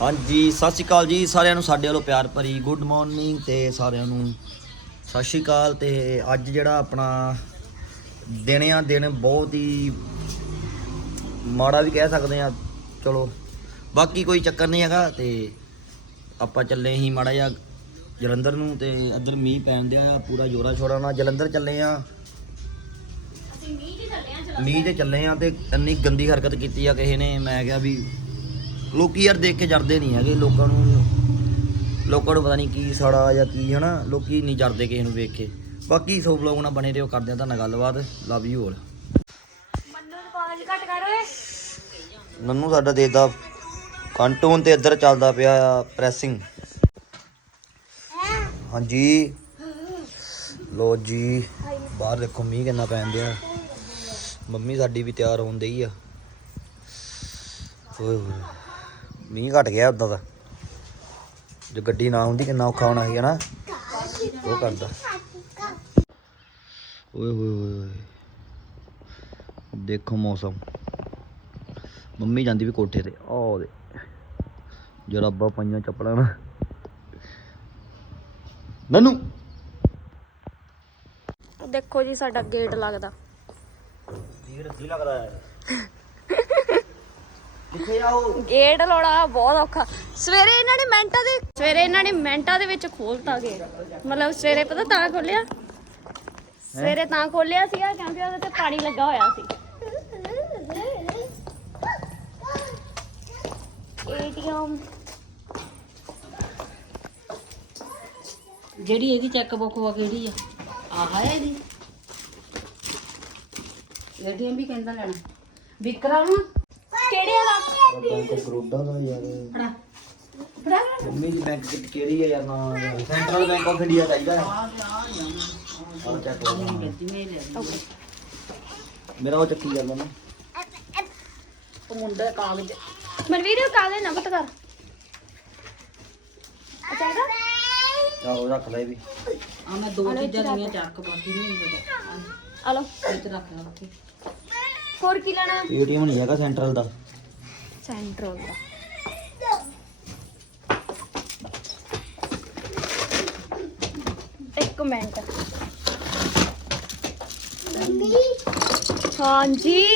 ਹਾਂਜੀ ਸਤਿ ਸ਼੍ਰੀ ਅਕਾਲ ਜੀ। ਸਾਰਿਆਂ ਨੂੰ ਸਾਡੇ ਵੱਲੋਂ ਪਿਆਰ ਭਰੀ ਗੁੱਡ ਮਾਰਨਿੰਗ ਤੇ ਸਾਰਿਆਂ ਨੂੰ ਸਤਿ ਸ਼੍ਰੀ ਅਕਾਲ। ਤੇ ਅੱਜ ਜਿਹੜਾ ਆਪਣਾ ਦਿਨ ਆ ਦਿਨ ਬਹੁਤ ਹੀ ਮਾੜਾ ਵੀ ਕਹਿ ਸਕਦੇ ਆ ਚਲੋ ਬਾਕੀ ਕੋਈ ਚੱਕਰ ਨਹੀਂ ਹੈਗਾ ਤੇ ਆਪਾਂ ਚੱਲੇ ਹੀ ਮਾੜਾ ਜਿਹਾ ਜਲੰਧਰ ਨੂੰ ਤੇ ਇੱਧਰ ਮੀਂਹ ਪੈਣ ਦਿਆ ਆ ਪੂਰਾ ਜੋਰਾ ਛੋੜਾ ਨਾਲ। ਜਲੰਧਰ ਚੱਲੇ ਆ ਮੀਂਹ ਤੇ ਚੱਲੇ ਆ ਤੇ ਇੰਨੀ ਗੰਦੀ ਹਰਕਤ ਕੀਤੀ ਆ ਕਿਸੇ ਨੇ। ਮੈਂ ਕਿਹਾ ਵੀ ਲੋਕੀ ਯਾਰ ਦੇਖ ਕੇ ਜਰਦੇ ਨਹੀਂ ਹੈਗੇ ਲੋਕਾਂ ਨੂੰ ਲੋਕਾਂ ਨੂੰ ਪਤਾ ਨਹੀਂ ਕੀ ਸੜਾ ਜਾਂ ਕੀ ਹਨਾ? ਲੋਕੀ ਨਹੀਂ ਜਰਦੇ ਕਿਸੇ ਨੂੰ ਵੇਖ ਕੇ। ਬਾਕੀ ਸੋ ਬਲੌਗ ਨਾਲ ਬਣੇ ਰਹੋ ਕਰਦੇ ਆ ਤਾਂ ਨਾਲ ਗੱਲਬਾਤ। ਲਵ ਯੂ ਆਲ ਨੂੰ ਨੰਨੂ ਸਾਡਾ ਦੇਦਾ ਕੰਟੂਨ ਤੇ ਇੱਧਰ ਚੱਲਦਾ ਪਿਆ ਆ ਪ੍ਰੈਸਿੰਗ ਹਾਂਜੀ। ਲੋ ਜੀ ਬਾਹਰ ਦੇਖੋ ਮੀਂਹ ਕਿੰਨਾ ਪੈਣ ਦਿਆ ਮੰਮੀ ਸਾਡੀ ਵੀ ਤਿਆਰ ਹੋਣ ਡਈ ਆ। ਓਏ ਹੋਏ। ਮੀਂਹ ਘਟ ਗਿਆ ਉਦਾਂ ਦਾ ਜੇ ਗੱਡੀ ਨਾ ਹੁੰਦੀ ਕਿੰਨਾ ਔਖਾ ਹੋਣਾ ਸੀ ਹਨਾ? ਉਹ ਕਰਦਾ। ਓਏ ਹੋਏ ਹੋਏ ਦੇਖੋ ਮੌਸਮ। ਮੰਮੀ ਜਾਂਦੀ ਵੀ ਕੋਠੇ ਤੇ। ਆਹ ਦੇ ਜਰਾਬਾਂ ਪਾਈਆਂ ਚੱਪਲਾਂ ਨਾਲ। ਨਨੂ! ਦੇਖੋ ਜੀ ਸਾਡਾ ਗੇਟ ਲੱਗਦਾ। ਕੀ ਰੱਖੀ ਲੱਗਦਾ ਹੈ? ਕਿੱਥੇ ਆਓ ਗੇਟ ਲਾਉਣਾ ਬਹੁਤ ਔਖਾ। ਸਵੇਰੇ ਇਹਨਾਂ ਨੇ ਮਿੰਟਾਂ ਦੇ ਸਵੇਰੇ ਇਹਨਾਂ ਨੇ ਮਿੰਟਾਂ ਦੇ ਵਿੱਚ ਖੋਲਤਾ ਗੇਟ। ਮਤਲਬ ਸਵੇਰੇ ਪਤਾ ਤਾਂ ਖੋਲਿਆ? ਸਵੇਰੇ ਤਾਂ ਖੋਲਿਆ ਸੀਗਾ ਕਿਉਂਕਿ ਉਹਦੇ ਤੇ ਪਾਣੀ ਲੱਗਾ ਹੋਇਆ ਸੀ। ਏਟੀਐਮ। ਜਿਹੜੀ ਇਹਦੀ ਚੈੱਕ ਬੁੱਕ ਵਾ ਕਿਹੜੀ ਆ? ਆਹ ਹੈ ਇਹਦੀ। ਏਟੀਐਮ ਵੀ ਕਹਿੰਦਾ ਲੈਣਾ। ਵਿਕਰਾ ਨੂੰ ਕਿਹੜੇ ਵਾਲਾ? ਬੈਂਕ ਕਰੋਦਾ ਦਾ ਯਾਰ। ਫੜਾ। ਫੜਾ। ਮੰਮੀ ਦੀ ਬੈਂਕ ਕਿੱਟ ਕਿਹੜੀ ਹੈ ਯਾਰ ਨਾ? ਸੈਂਟਰਲ ਬੈਂਕ ਆਫ ਇੰਡੀਆ ਚਾਹੀਦਾ ਹੈ। ਆਹ ਚੱਕ ਲੈ ਲਈ। ਮੇਰਾ ਉਹ ਚੱਕੀ ਜਾਂਦਾ ਨਾ। ਉਹ ਮੁੰਡਾ ਕਾਗਜ਼। ਮਨਵੀਰ ਕਾਲੇ ਨਾ ਮਤ ਕਰ। ਅੱਛਾ ਹੈਗਾ? ਆਹੋ ਰੱਖ ਲੈ ਇਹ ਵੀ। ਆ ਮੈਂ ਦੋ ਚੀਜ਼ਾਂ ਲਈਆਂ ਚੱਕ ਬਾਕੀ ਨਹੀਂ ਪਤਾ ਆ ਲਓ। ਇਹ ਤੇ ਰੱਖ। ਲਾ ਉੱਥੇ ਹੋਰ ਕੀ ਲੈਣਾ? ਏਟੀਐਮ ਨਹੀਂ ਹੈਗਾ ਸੈਂਟਰਲ ਦਾ। ਸੈਂਟਰਲ ਦਾ ਇੱਕ ਮਿੰਟ ਹਾਂਜੀ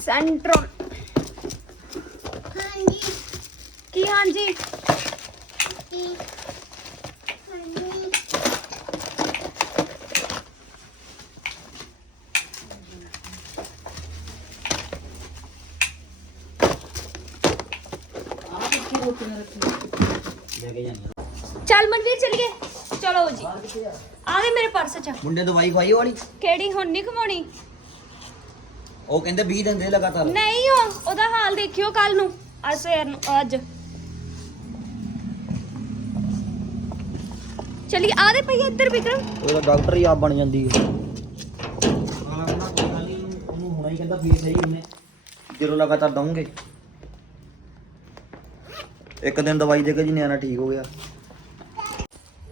ਸੈਂਟਰਲ ਕੀ ਹਾਂਜੀ ਆਹ ਕਿੱਥੇ ਰੋਟੀਆਂ ਰੱਖੀਆਂ ਲੈ ਕੇ ਜਾਣੀ ਚੱਲ ਮਨਵੀਰ ਚਲੀਏ। ਚਲੋ ਜੀ। ਆ ਗਏ ਮੇਰੇ ਪਰਸ ਚ। ਮੁੰਡੇ ਦਵਾਈ ਖਵਾਈ ਉਹ ਵਾਲੀ ਕਿਹੜੀ? ਹੁਣ ਨਹੀਂ ਖਵਾਉਣੀ। ਉਹ ਕਹਿੰਦੇ 20 ਦਿਨ ਦੇ ਲਗਾਤਾਰ। ਨਹੀਂ ਉਹ ਉਹਦਾ ਹਾਲ ਦੇਖਿਓ ਕੱਲ ਨੂੰ। ਅੱਜ ਸਵੇਰ ਨੂੰ ਅੱਜ। ਚਲੀ ਆ ਦੇ ਪਈ ਇੱਧਰ ਵਿਕਰਮ। ਉਹਦਾ ਡਾਕਟਰ ਹੀ ਆਪ ਬਣ ਜਾਂਦੀ ਹੈ। ਉਹਨੂੰ ਹੁਣਾ ਹੀ ਕਹਿੰਦਾ ਫੀਸ ਸਹੀ ਉਹਨੇ ਜਦੋਂ ਲਗਾਤਾਰ ਦਵਾਂਗੇ ਇੱਕ ਦਿਨ ਦਵਾਈ ਦੇ ਕੇ ਜੀ ਨਿਆਣਾ ਠੀਕ ਹੋ ਗਿਆ।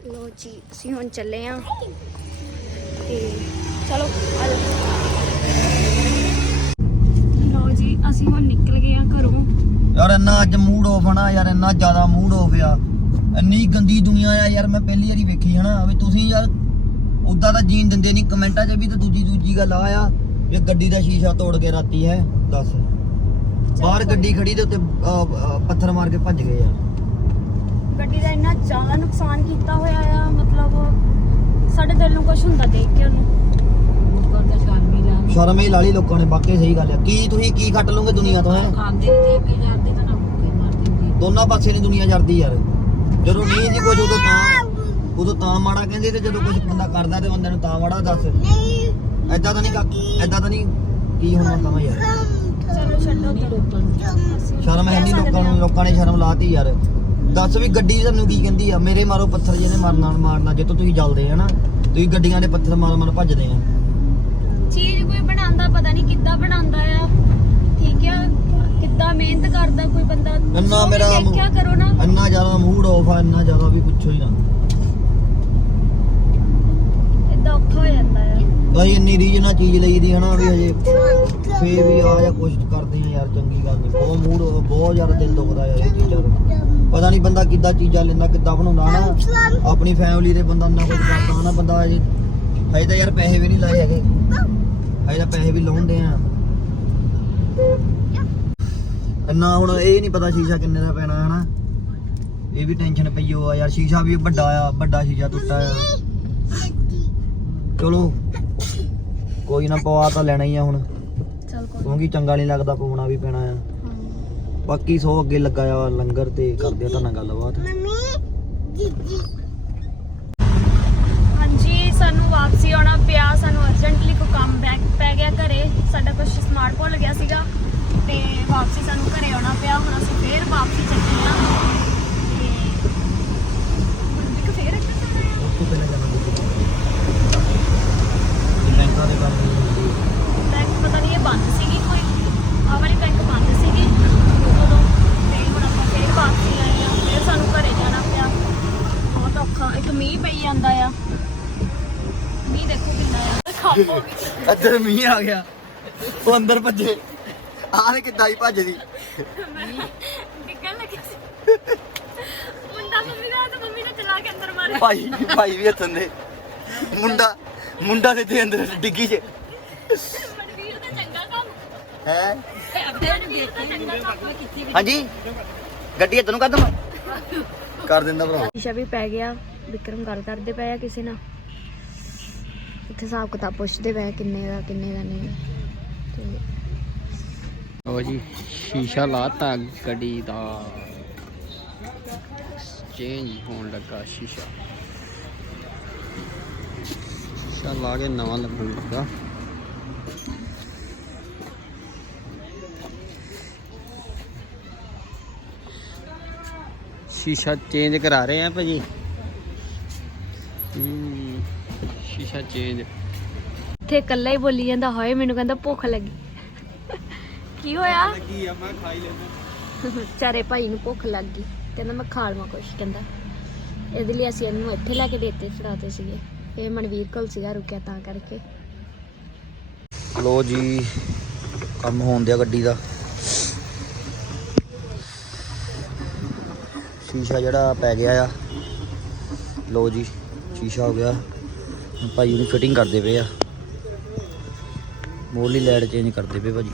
ਲੋ ਜੀ ਅਸੀਂ ਹੁਣ ਚੱਲੇ ਆ। ਤੇ ਚਲੋ ਆ ਲੋ ਜੀ ਅਸੀਂ ਹੁਣ ਨਿਕਲ ਗਏ ਆ ਘਰੋਂ। ਯਾਰ ਇੰਨਾ ਅੱਜ ਮੂਡ ਆਫ ਨਾ ਯਾਰ ਇੰਨਾ ਜ਼ਿਆਦਾ ਮੂਡ ਆਫ ਆ। ਇੰਨੀ ਗੰਦੀ ਦੁਨੀਆ ਆ ਯਾਰ ਮੈਂ ਪਹਿਲੀ ਵਾਰੀ ਵੇਖੀ ਹਨਾ ਵੀ ਤੁਸੀਂ ਯਾਰ ਉਦਾਂ ਤਾਂ ਜੀਣ ਦਿੰਦੇ ਨਹੀਂ ਕਮੈਂਟਾਂ 'ਚ ਵੀ ਤੇ ਦੂਜੀ ਦੂਜੀ ਗੱਲ ਆ ਆ। ਵੀ ਗੱਡੀ ਦਾ ਸ਼ੀਸ਼ਾ ਤੋੜ ਕੇ ਰਾਤੀ ਹੈ ਦੱਸ। ਬਾਹਰ ਗੱਡੀ ਖੜੀ ਦੇ ਉੱਤੇ ਅਹ, ਅਹ, ਪੱਥਰ ਮਾਰ ਕੇ ਭੱਜ ਗਏ ਆ। ਗੱਡੀ ਦਾ ਇੰਨਾ ਜ਼ਿਆਦਾ ਨੁਕਸਾਨ ਕੀਤਾ ਹੋਇਆ ਆ ਮਤਲਬ ਸਾਡੇ ਦਿਲ ਨੂੰ ਕੁਝ ਹੁੰਦਾ ਦੇਖ ਕੇ ਉਹਨੂੰ। ਲੋਕਾਂ ਦਾ ਸ਼ਾਮੀ ਲਾ ਸ਼ਰਮ ਹੀ ਲਾ ਲਈ ਲੋਕਾਂ ਨੇ ਵਾਕਈ ਸਹੀ ਗੱਲ ਆ। ਕੀ ਤੁਸੀਂ ਕੀ ਕੱਟ ਲਓਗੇ ਦੁਨੀਆ ਤੋਂ ਹੈ? ਖਾਂਦੇ ਤੇ ਕੇ ਜਾਂਦੇ ਤਾਂ ਨਾ ਭੁੱਖੇ ਮਰ ਦਿੰਦੇ ਦੋਨਾਂ ਪਾਸੇ ਨਹੀਂ ਦੁਨੀਆ ਜਰਦੀ ਯਾਰ। ਜਦੋਂ ਨਹੀਂ ਜੀ ਕੁਝ ਉਦੋਂ ਤਾਂ ਉਦੋਂ ਤਾਂ ਮਾੜਾ ਕਹਿੰਦੇ ਤੇ ਜਦੋਂ ਕੁਝ ਬੰਦਾ ਕਰਦਾ ਤੇ ਬੰਦੇ ਨੂੰ ਤਾਂ ਮਾੜਾ ਦੱਸ। ਐਦਾਂ ਤਾਂ ਨਹੀਂ ਐਦਾਂ ਤਾਂ ਨਹੀਂ ਕੀ ਹੋਣਾ ਤਾਂ ਯਾਰ। ਚਲੋ ਛੱਡੋ। ਨਹੀਂ ਲੋਕਾਂ ਨੂੰ ਅਸੀਂ ਸ਼ਰਮ ਹੈ ਨਹੀਂ ਲੋਕਾਂ ਨੂੰ ਲੋਕਾਂ ਨੇ ਸ਼ਰਮ ਲਾਤੀ ਯਾਰ। ਦੱਸ ਵੀ ਗੱਡੀ ਤੁਹਾਨੂੰ ਕੀ ਕਹਿੰਦੀ ਆ? ਮੇਰੇ ਮਾਰੋ ਪੱਥਰ ਜਿਹਨੇ ਮਾਰਨਾ ਮਾਰਨਾ ਜਿੱਤੋਂ ਤੁਸੀਂ ਜਲਦੇ ਆ ਨਾ ਤੁਸੀਂ ਗੱਡੀਆਂ ਦੇ ਪੱਥਰ ਮਾਰ ਮਾਰ ਭੱਜਦੇ ਆ। ਚੀਜ਼ ਕੋਈ ਬਣਾਉਂਦਾ ਪਤਾ ਨਹੀਂ ਕਿੱਦਾਂ ਬਣਾਉਂਦਾ ਆ। ਠੀਕ ਆ? ਕਿੱਦਾਂ ਮਿਹਨਤ ਕਰਦਾ ਕੋਈ ਬੰਦਾ? ਵੀ ਮੇਰਾ ਦੇਖਿਆ ਕਰੋ ਨਾ। ਇੰਨਾ ਜ਼ਿਆਦਾ ਮੂਡ ਆਫ ਆ ਇੰਨਾ ਜ਼ਿਆਦਾ ਵੀ ਪੁੱਛੋ ਹੀ ਨਾ। ਇਦਾਂ ਔਖਾ ਹੋ ਜਾਂਦਾ ਆ। ਭਾਈ ਇੰਨੀ ਰੀਝ ਨਾਲ ਚੀਜ਼ ਲਈਦੀ ਹਨਾ ਵੀ ਹਜੇ ਫੇਰ ਵੀ ਆ ਜਾ ਕੋਸ਼ਿਸ਼ ਕਰਦੇ ਆ ਯਾਰ, ਚੰਗੀ ਗੱਲ ਨਹੀਂ। ਬਹੁਤ ਮੂਡ, ਬਹੁਤ ਜ਼ਿਆਦਾ ਦਿਲ ਦੁਖਦਾ ਯਾਰ ਇਹ ਚੀਜ਼ਾਂ ਤੋਂ ਪਤਾ ਨਹੀਂ ਬੰਦਾ ਕਿੱਦਾਂ ਚੀਜ਼ਾਂ ਲੈਂਦਾ, ਕਿੱਦਾਂ ਬਣਾਉਂਦਾ ਹਨਾ। ਆਪਣੀ ਫੈਮਿਲੀ ਦੇ ਬੰਦਾ ਨਾ ਕੁਝ ਕਰਦਾ ਹਨਾ, ਬੰਦਾ ਹਜੇ ਹਜੇ ਤਾਂ ਯਾਰ ਪੈਸੇ ਵੀ ਨਹੀਂ ਲਾਏ ਹੈਗੇ। ਹਜੇ ਤਾਂ ਪੈਸੇ ਵੀ ਲਾਉਂਦੇ ਆ। ਨਾ ਹੁਣ ਇਹ ਨਹੀਂ ਪਤਾ ਸ਼ੀਸ਼ਾ ਕਿੰਨੇ ਦਾ ਪੈਣਾ ਹਨਾ। ਇਹ ਵੀ ਟੈਨਸ਼ਨ ਪਈ ਹੋ ਆ ਯਾਰ, ਸ਼ੀਸ਼ਾ ਵੀ ਵੱਡਾ ਆ, ਵੱਡਾ ਸ਼ੀਸ਼ਾ ਟੁੱਟਾ ਆ। ਚਲੋ। ਕੋਈ ਨਾ ਪਵਾ ਤਾਂ ਲੈਣਾ ਹੀ ਆ ਹੁਣ। ਚਲ ਕੋਈ ਕਿਉਂਕਿ ਚੰਗਾ ਨਹੀਂ ਲੱਗਦਾ ਪਵਾਉਣਾ ਵੀ ਪੈਣਾ ਆ। ਬਾਕੀ ਸੋ ਅੱਗੇ ਲੱਗਾ ਆ ਲੰਗਰ ਤੇ ਕਰਦੇ ਆ ਤਾਂ ਨਾਲ ਗੱਲਬਾਤ। ਹਾਂਜੀ ਸਾਨੂੰ ਵਾਪਸੀ ਆਉਣਾ ਪਿਆ। ਸਾਨੂੰ ਅਰਜੈਂਟਲੀ ਕੋ ਕੰਮ ਬੈਕ ਪੈ ਗਿਆ ਘਰੇ। ਸਾਡਾ ਕੁਝ ਸਮਾਰਟ ਭੁੱਲ ਗਿਆ ਸੀਗਾ। ਤੇ ਵਾਪਸੀ ਸਾਨੂੰ ਘਰੇ ਆਉਣਾ ਪਿਆ। ਹੁਣ ਅਸੀਂ ਫੇਰ ਵਾਪਸੀ ਚੱਲੇ ਆ ਤੇ ਹੁਣ ਵੀ ਫੇਰ ਇੱਥੇ ਜਾਣਾ ਆ ਉੱਥੇ ਪਹਿਲਾਂ ਜਾਣਾ ਬੈਂਕਾਂ ਦੇ ਕੰਮ ਬੈਂਕ ਪਤਾ ਨਹੀਂ ਇਹ ਬੰਦ ਸੀਗੀ ਕੋਈ ਆਹ ਵਾਲੀ ਬੈਂਕ ਬੰਦ ਸੀਗੀ ਉਦੋਂ ਤੇ ਹੁਣ ਆਪਾਂ ਫੇਰ ਵਾਪਸੀ ਆਏ ਆ ਫੇਰ ਸਾਨੂੰ ਘਰੇ ਜਾਣਾ ਪਿਆ ਬਹੁਤ ਔਖਾ ਇੱਕ ਮੀਂਹ ਪਈ ਜਾਂਦਾ ਆ ਮੀਂਹ ਦੇਖੋ ਕਿੰਨਾ ਆ ਖੱਪ ਹੋ ਗਈ ਇੱਧਰ ਮੀਂਹ ਆ ਗਿਆ। ਉਹ ਅੰਦਰ ਭੱਜੇ। ਆਹ ਕਿੱਦਾਂ ਹੀ ਭੱਜਦੀ। ਡਿੱਗਣ ਲੱਗੀ ਸੀ। ਮੁੰਡਾ ਮੰਮੀ ਦਾ ਤੇ ਮੰਮੀ ਨੇ ਚਲਾ ਕੇ ਅੰਦਰ ਮਾਰਿਆ। ਭਾਈ ਭਾਈ ਵੀ ਹੱਥਨ ਦੇ ਮੁੰਡਾ ਮੁੰਡਾ ਦੇ ਅੰਦਰ ਡਿੱਗੀ ਚ ਮਨਵੀਰ ਦਾ ਚੰਗਾ ਕੰਮ। ਹੈ? ਮਨਵੀਰ ਦਾ ਚੰਗਾ ਕੰਮ। ਹਾਂਜੀ? ਗੱਡੀ ਤੈਨੂੰ ਕਰ ਦਵਾਂ ਕਰ ਦਿੰਦਾ ਭਰਾ। ਸ਼ੀਸ਼ਾ ਵੀ ਪੈ ਗਿਆ। ਵਿਕਰਮ ਗੱਲ ਕਰਦੇ ਪਏ ਆ ਕਿਸੇ ਨਾਲ। ਇੱਥੇ ਹਿਸਾਬ ਕਿਤਾਬ ਪੁੱਛਦੇ ਪਏ ਆ ਕਿੰਨੇ ਦਾ ਕਿੰਨੇ ਦਾ ਨਹੀਂ। ਤੇ ਉਹ ਜੀ, ਸ਼ੀਸ਼ਾ ਲਾਤਾ ਗੱਡੀ ਦਾ। ਚੇਂਜ ਹੋਣ ਲੱਗਾ ਸ਼ੀਸ਼ਾ। ਸ਼ੀਸ਼ਾ ਲਾ ਕੇ ਨਵਾਂ ਲੱਗਣ ਲੱਗਾ। ਸ਼ੀਸ਼ਾ ਚੇਂਜ ਕਰਾ ਰਹੇ ਆ ਭਾਜੀ। ਸ਼ੀਸ਼ਾ ਚੇਂਜ ਇੱਥੇ ਇਕੱਲਾ ਹੀ ਬੋਲੀ ਜਾਂਦਾ ਹੋਏ ਮੈਨੂੰ ਕਹਿੰਦਾ ਭੁੱਖ ਲੱਗੀ। ਕੀ ਹੋਇਆ? ਲੱਗੀ ਆ ਮੈਂ ਖਾਈ ਲੈਣਾ ਚਾਰੇ ਭਾਈ ਨੂੰ ਭੁੱਖ ਲੱਗ ਗਈ ਕਹਿੰਦਾ ਮੈਂ ਖਾ ਲਵਾਂ ਕੁਛ ਕਹਿੰਦਾ। ਇਹਦੇ ਲਈ ਅਸੀਂ ਇਹਨੂੰ ਇੱਥੇ ਲੈ ਕੇ ਦੇਤੇ ਫੜਾਤੇ ਸੀਗੇ। ਇਹ ਮਨਵੀਰ ਕੋਲ ਸੀਗਾ ਰੁਕਿਆ ਤਾਂ ਕਰਕੇ। ਲੋ ਜੀ ਕੰਮ ਹੋਣ ਦਿਆ ਗੱਡੀ ਦਾ। ਸ਼ੀਸ਼ਾ ਜਿਹੜਾ ਪੈ ਗਿਆ ਆ। ਲੋ ਜੀ ਸ਼ੀਸ਼ਾ ਹੋ ਗਿਆ। ਭਾਈ ਉਹਨੂੰ ਫਿਟਿੰਗ ਕਰਦੇ ਪਏ ਆ। ਮੋਰਲੀ ਲਾਈਟ ਚੇਂਜ ਕਰਦੇ ਪਏ ਭਾਜੀ।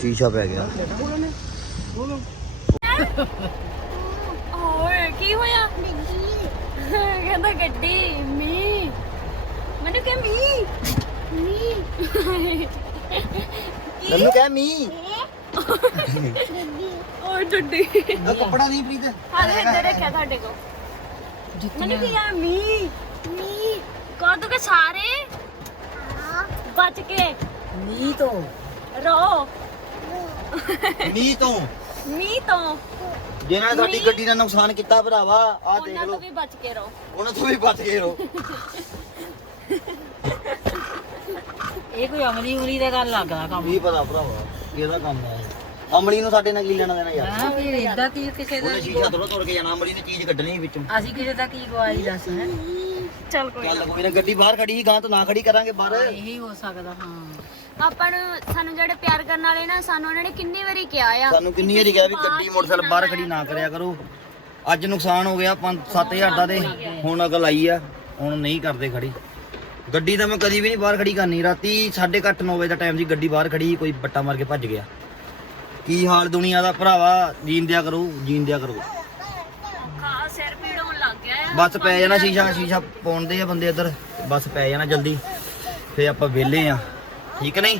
ਸ਼ੀਸ਼ਾ ਪੈ ਗਿਆ। ਓਏ ਕੀ ਹੋਇਆ? ਕਹਿੰਦਾ ਗੱਡੀ ਮੀ ਮੈਨੂੰ ਕਿ ਮੀ ਮੀ ਤੈਨੂੰ ਕਹਿ ਮੀ ਓਏ ਆ ਕੱਪੜਾ ਨਹੀਂ ਪ੍ਰੀਤ। ਹਾਲੇ ਇੱਧਰ ਰੱਖਿਆ ਤੁਹਾਡੇ ਕੋ ਮੈਨੂੰ ਕੀ ਆ ਮੀ ਮੀ ਕਦ ਕੇ ਸਾਰੇ? ਬਚ ਕੇ। ਨੀ ਤੋਂ। ਰੋ। ਮੀ ਤੋਂ। ਮੀ ਤੋਂ। ਜਿਨ੍ਹਾਂ ਨੇ ਸਾਡੀ ਗੱਡੀ ਦਾ ਨੁਕਸਾਨ ਕੀਤਾ ਭਰਾਵਾ ਆ ਦੇਖ ਉਹਨਾਂ ਲਓ। ਤੋਂ ਵੀ ਬਚ ਕੇ ਰਹੋ ਉਹਨਾਂ ਤੋਂ ਵੀ ਬਚ ਗਏ ਰੋ। ਇਹ ਕੋਈ ਅਮਲੀ ਉਮਲੀ ਦਾ ਗੱਲ ਲੱਗਦਾ ਕੰਮ। ਵੀ ਪਤਾ ਭਰਾਵਾ ਕਿਹਦਾ ਕੰਮ ਹੈ ਅਮਲੀ ਨੂੰ ਸਾਡੇ ਨਾਲ ਕੀ ਲੈਣਾ ਦੇਣਾ ਯਾਰ। ਹਾਂ ਵੀ ਇਦਾਂ ਕੀ ਕਿਸੇ ਦਾ ਉਹਨੇ ਸ਼ੀਸ਼ਾ ਥੋੜਾ ਤੋੜ ਕੇ ਜਾਣਾ ਅਮਲੀ ਨੇ ਚੀਜ਼ ਕੱਢਣੀ ਸੀ ਵਿੱਚੋਂ। ਅਸੀਂ ਕਿਸੇ ਦਾ ਕੀ ਗਵਾਈ ਦੱਸ ਹੈ? ਚੱਲ ਕੋਈ ਚੱਲ ਕੋਈ ਨਾ ਗੱਡੀ ਬਾਹਰ ਖੜੀ ਸੀ ਗਾਂ ਤੋਂ ਨਾ ਖੜੀ ਕਰਾਂਗੇ ਬਾਹਰ। ਇਹੀ ਹੋ ਸਕਦਾ ਹਾਂ। ਆਪਾਂ ਨੂੰ ਸਾਨੂੰ ਜਿਹੜੇ ਪਿਆਰ ਕਰਨ ਵਾਲੇ ਨਾ ਸਾਨੂੰ ਉਹਨਾਂ ਨੇ ਕਿੰਨੀ ਵਾਰੀ ਕਿਹਾ ਆ ਸਾਨੂੰ ਕਿੰਨੀ ਵਾਰੀ ਕਿਹਾ ਵੀ ਗੱਡੀ ਮੋਟਰਸਾਈਕਲ ਬਾਹਰ ਖੜੀ ਨਾ ਕਰਿਆ ਕਰੋ। ਅੱਜ ਨੁਕਸਾਨ ਹੋ ਗਿਆ 5-7000 ਦਾ ਤੇ ਹੁਣ ਅਗਲ ਆਈ ਆ ਹੁਣ ਨਹੀਂ ਕਰਦੇ ਖੜੀ। ਗੱਡੀ ਤਾਂ ਮੈਂ ਕਦੀ ਵੀ ਨਹੀਂ ਬਾਹਰ ਖੜੀ ਕਰਨੀ। ਰਾਤੀ 8:30 9 ਵਜੇ ਦਾ ਟਾਈਮ ਸੀ ਗੱਡੀ ਬਾਹਰ ਖੜੀ ਕੋਈ ਬੱਟਾ ਮਾਰ ਕੇ ਭੱਜ ਗਿਆ। ਕੀ ਹਾਲ ਦੁਨੀਆ ਦਾ ਭਰਾਵਾ? ਜੀਣ ਦਿਆ ਕਰੋ ਜੀਣ ਦਿਆ ਕਰੋ। ਬਸ ਪੈ ਜਾਣਾ ਸ਼ੀਸ਼ਾ ਸ਼ੀਸ਼ਾ ਪਾਉਂਦੇ ਆ ਬੰਦੇ ਇੱਧਰ ਬਸ ਪੈ ਜਾਣਾ ਜਲਦੀ ਫੇ ਆਪਾਂ ਵਿਹਲੇ ਆ। ਠੀਕ ਨਹੀਂ?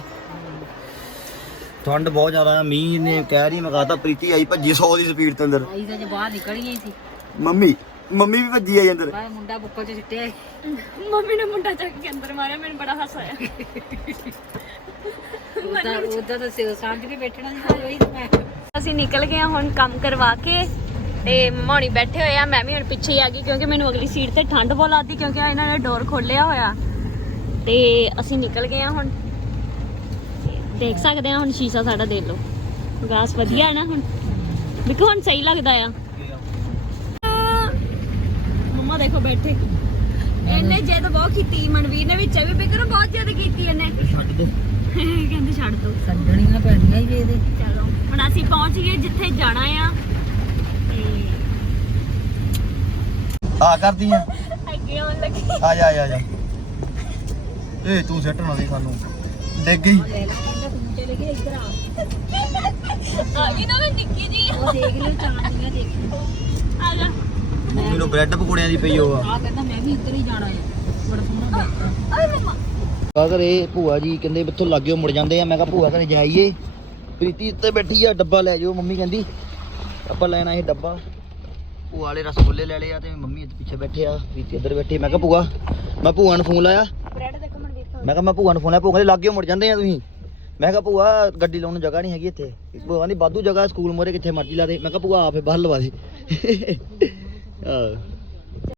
ਠੰਡ ਬਹੁਤ ਜ਼ਿਆਦਾ ਆ, ਮੀਂਹ ਨੇ ਕਹਿ ਰਹੀ ਮਗਾਤਾ ਪ੍ਰੀਤੀ ਆਈ ਭੱਜੀ 100 ਦੀ ਸਪੀਡ ਤੇ ਅੰਦਰ। ਆਈ ਤਾਂ ਜੇ ਬਾਹਰ ਨਿਕਲੀਆਂ ਹੀ ਸੀ। ਮੰਮੀ ਮੰਮੀ ਵੀ ਭੱਜੀ ਆਈ ਅੰਦਰ। ਬਾਹਰ ਮੁੰਡਾ ਬੁੱਕਲ 'ਚ ਸਿੱਟਿਆ। ਮੰਮੀ ਨੇ ਮੁੰਡਾ ਚੱਕ ਕੇ ਅੰਦਰ ਮਾਰਿਆ ਮੈਨੂੰ ਬੜਾ ਹਾਸਾ ਆਇਆ। ਉਦਾਂ ਉਦਾਂ ਤਾਂ ਸਿਰ ਸਾਂਝ ਕੇ ਬੈਠਣਾ ਸੀ ਉਹੀ ਤਾਂ ਮੈਂ। ਅਸੀਂ ਨਿਕਲ ਗਏ ਹਾਂ ਹੁਣ ਕੰਮ ਕਰਵਾ ਕੇ। ਤੇ ਮੋਣੀ ਬੈਠੇ ਹੋਏ ਆ ਮੈਂ ਵੀ ਹੁਣ ਪਿੱਛੇ ਹੀ ਆ ਗਈ ਕਿਉਂਕਿ ਮੈਨੂੰ ਅਗਲੀ ਸੀਟ ਤੇ ਠੰਡ ਬਹੁਤ ਲੱਗਦੀ ਕਿਉਂਕਿ ਇਹਨਾਂ ਨੇ ਡੋਰ ਖੋਲਿਆ ਹੋਇਆ। ਤੇ ਅਸੀਂ ਨਿਕਲ ਗਏ ਹੁਣ। ਦੇਖ ਸਕਦੇ ਹਾਂ ਹੁਣ ਸ਼ੀਸ਼ਾ ਸਾਡਾ ਦੇਖ ਲਓ। ਗਾਸ ਵਧੀਆ ਹੈ ਨਾ ਹੁਣ। ਦੇਖੋ ਹੁਣ ਸਹੀ ਲੱਗਦਾ ਆ। ਮੰਮਾ ਦੇਖੋ ਬੈਠੇ। ਇਹਨੇ ਜਿੱਦ ਬਹੁਤ ਕੀਤੀ ਮਨਵੀਰ ਨੇ ਵਿੱਚ ਵੀ ਫਿਕਰ ਬਹੁਤ ਜਿੱਦ ਕੀਤੀ ਇਹਨੇ। ਛੱਡ ਦੋ। ਕਹਿੰਦੇ ਛੱਡ ਦੋ। ਛੱਡਣੀਆਂ ਪੈਣੀਆਂ ਹੀ ਇਹਦੇ। ਚਲੋ ਹੁਣ ਅਸੀਂ ਪਹੁੰਚ ਗਏ ਜਿੱਥੇ ਜਾਣਾ ਆ ਤੇ ਆ ਕਰਦੀ ਆ। ਅੱਗੇ ਆਉਣ ਲੱਗੀ। ਆ ਜਾ ਆ ਜਾ, ਆ ਜਾ। ਏ ਤੂੰ ਸੱਟ ਨਾ ਦੇ ਸਾਨੂੰ। ਡਿੱਗ ਗਈ। ਲੈ ਲਾ ਕਹਿੰਦਾ ਤੂੰ ਚਲੇ ਗਿਆ ਇੱਧਰ ਆ ਆ ਗਈ ਨਾ ਮੈਂ ਨਿੱਕੀ ਜੀ ਉਹ ਦੇਖ ਲਿਓ ਚਾਂਦੀਆਂ ਦੇਖ। ਆ ਜਾ। ਮੰਮੀ ਨੂੰ ਬ੍ਰੈਡ ਪਕੌੜਿਆਂ ਦੀ ਪਈ ਉਹ ਆ। ਆ ਕਹਿੰਦਾ ਮੈਂ ਵੀ ਇੱਧਰ ਹੀ ਜਾਣਾ ਹੈ। ਬੜਾ ਸੋਹਣਾ ਬੈਠਾ ਓਏ ਮਮਾ। ਅਗਰ ਇਹ ਭੂਆ ਜੀ ਕਹਿੰਦੇ ਇੱਥੋਂ ਲੱਗਿਓ ਮੁੜ ਜਾਂਦੇ ਆ। ਮੈਂ ਕਿਹਾ ਭੂਆ ਘਰੇ ਜਾਈਏ। ਪ੍ਰੀਤੀ ਉੱਤੇ ਬੈਠੀ ਆ ਡੱਬਾ ਲੈ ਜਾਓ ਮੰਮੀ ਕਹਿੰਦੀ ਆਪਾਂ ਲੈਣਾ ਇਹ ਡੱਬਾ। ਭੂਆ ਵਾਲੇ ਰਸਗੁੱਲੇ ਲੈ ਲਏ ਆ ਤੇ ਮੰਮੀ ਇੱਥੇ ਪਿੱਛੇ ਬੈਠੇ ਆ ਪ੍ਰੀਤੀ ਇੱਧਰ ਬੈਠੀ ਮੈਂ ਕਿਹਾ ਭੂਆ ਮੈਂ ਭੂਆ ਨੂੰ ਫੋਨ ਲਾਇਆ। ਬ੍ਰੈਡ ਦੇ ਮਨਵੀਰ ਤੋਂ ਮੈਂ ਕਿਹਾ ਮੈਂ ਭੂਆ ਨੂੰ ਫੋਨ ਲਾਇਆ ਭੂਆ ਕਹਿੰਦੀ ਲੱਗਿਓ ਮੁੜ ਜਾਂਦੇ ਆ ਤੁਸੀਂ। ਮੈਂ ਕਿਹਾ ਭੂਆ ਗੱਡੀ ਲਾਉਣ ਨੂੰ ਜਗ੍ਹਾ ਨਹੀਂ ਹੈਗੀ ਇੱਥੇ। ਭੂਆ ਕਹਿੰਦੀ ਬਾਦੂ ਜਗ੍ਹਾ ਸਕੂਲ ਮੋਰੇ ਕਿੱਥੇ ਮਰਜ਼ੀ ਲਾ ਦੇ। ਮੈਂ ਕਿਹਾ ਭੂਆ ਆਪੇ ਬਾਹਰ ਲਵਾ ਦੇ।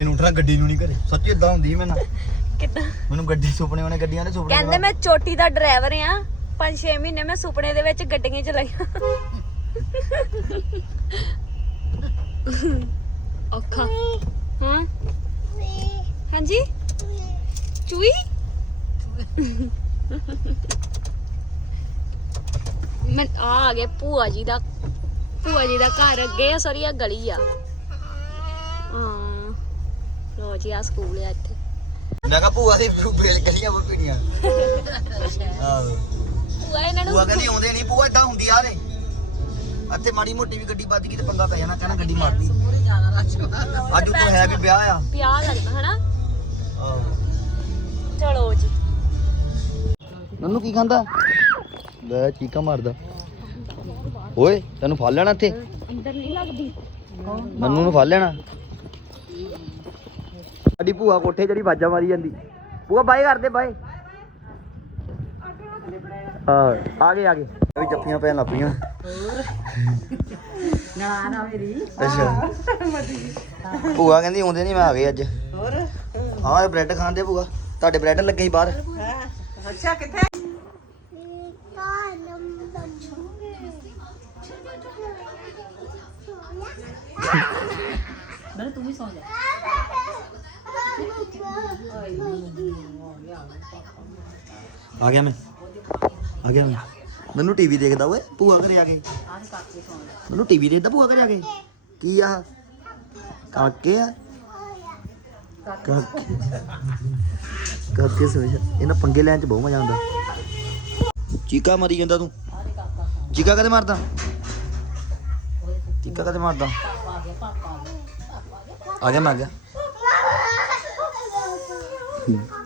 ਇਹਨੂੰ ਉਠਣਾ ਗੱਡੀ ਨੂੰ ਨਹੀਂ ਘਰੇ। ਸੱਚੀ ਇਦਾਂ ਹੁੰਦੀ ਸੀ ਮੈਨੂੰ। ਕਿੱਦਾਂ? ਮੈਨੂੰ ਗੱਡੀ ਸੁਪਨੇ ਉਹਨੇ ਗੱਡੀਆਂ ਦੇ ਸੁਪਨੇ ਕਹਿੰਦੇ ਮੈਂ ਚੋਟੀ ਦਾ ਡਰਾਈਵਰ ਆ। 5-6 ਮਹੀਨੇ ਮੈਂ ਸੁਪਨੇ ਦੇ ਵਿੱਚ ਗੱਡੀਆਂ ਚਲਾਈਆਂ। ਔਖਾ। ਹਾਂ। ਹਾਂਜੀ? ਚੂਈ? ਮੈਂ ਆ ਆ ਗਏ ਭੂਆ ਜੀ ਦਾ। ਭੂਆ ਜੀ ਦਾ ਘਰ ਅੱਗੇ ਆ ਸਰੀ ਆ ਗਲੀ ਆ। ਹਾਂ। ਲੋ ਜੀ ਆ ਸਕੂਲ ਆ ਇੱਥੇ। ਮੈਂ ਕਿਹਾ ਭੂਆ ਦੀ ਬੇਲ ਗਲੀਆਂ ਪੀਣੀਆਂ। ਆਹੋ। ਭੂਆ ਇਹਨਾਂ ਭੂਆ ਨੂੰ ਕਹਿੰਦੀ ਆਉਂਦੇ ਨਹੀਂ। ਭੂਆ ਇਦਾਂ ਹੁੰਦੀ ਆ ਰੇ ਇੱਥੇ ਮਾੜੀ ਮੋਟੀ ਵੀ ਗੱਡੀ ਵੱਜ ਗਈ ਤੇ ਪੰਗਾ ਪੈ ਜਾਣਾ ਕਹਿਣਾ ਗੱਡੀ ਮਾਰਦੀ ਮੂਰੇ ਜਾਣਾ ਅੱਜ ਉੱਤੋਂ ਹੈ ਵੀ ਵਿਆਹ ਆ। ਪਿਆਰ ਲੱਗਦਾ ਹਨਾ? ਆਹੋ। ਚਲੋ ਜੀ। ਨੰਨੂ ਕੀ ਖਾਂਦਾ? ਲੈ ਚੀਕਾ ਮਾਰਦਾ। ਓਏ ਤੈਨੂੰ ਫੜ ਲੈਣਾ ਇੱਥੇ? ਅੰਦਰ ਨਹੀਂ ਲੱਗਦੀ। ਨੰਨੂ ਨੂੰ ਫੜ ਲੈਣਾ। ਸਾਡੀ ਭੂਆ ਕੋਠੇ ਜਿਹੜੀ ਵਾਜਾ ਮਾਰੀ ਜਾਂਦੀ। ਭੂਆ ਬਾਏ ਕਰਦੇ ਬਾਏ। ਆ ਗਏ ਆ ਗਏ। ਇਹ ਵੀ ਜੱਫੀਆਂ ਪੈਣ ਲੱਗ ਪਈਆਂ। ਨਾ ਨਾ ਮੇਰੀ। ਅੱਛਾ। ਭੂਆ ਕਹਿੰਦੀ ਆਉਂਦੇ ਨਹੀਂ ਮੈਂ ਆ ਗਏ ਅੱਜ। ਹੋਰ? ਹਾਂ ਬ੍ਰੈਡ ਖਾਂਦੇ ਭੂਆ। ਤੁਹਾਡੇ ਬ੍ਰੈਡ ਲੱਗੇ ਸੀ ਬਾਹਰ। ਅੱਛਾ ਕਿੱਥੇ? ਮੈਂ ਤੂੰ ਵੀ ਸੌ ਜਾ। ਆ ਗਿਆ ਮੈਂ। ਆ ਗਿਆ ਮੈਂ। ਮੈਨੂੰ ਟੀਵੀ ਦੇਖਦਾ ਓਏ, ਭੂਆ ਘਰੇ ਆ ਕੇ ਮੈਨੂੰ ਟੀਵੀ ਦੇਖਦਾ ਭੂਆ ਘਰੇ ਆ ਕੇ ਕੀ ਆ? ਕਾਕੇ ਆ? ਕਾਕੇ। ਕਾਕੇ ਸੋਚ ਇਹਨਾਂ ਪੰਗੇ ਲੈਣ ਚ ਬਹੁਤ ਮਜ਼ਾ ਆਉਂਦਾ। ਚੀਕਾ ਮਰੀ ਜਾਂਦਾ ਤੂੰ। ਚੀਕਾ ਕਦੇ ਮਾਰਦਾ? ਚੀਕਾ ਕਦੇ ਮਾਰਦਾ? ਆ ਗਿਆ ਮੈਂ, ਆ ਗਿਆ।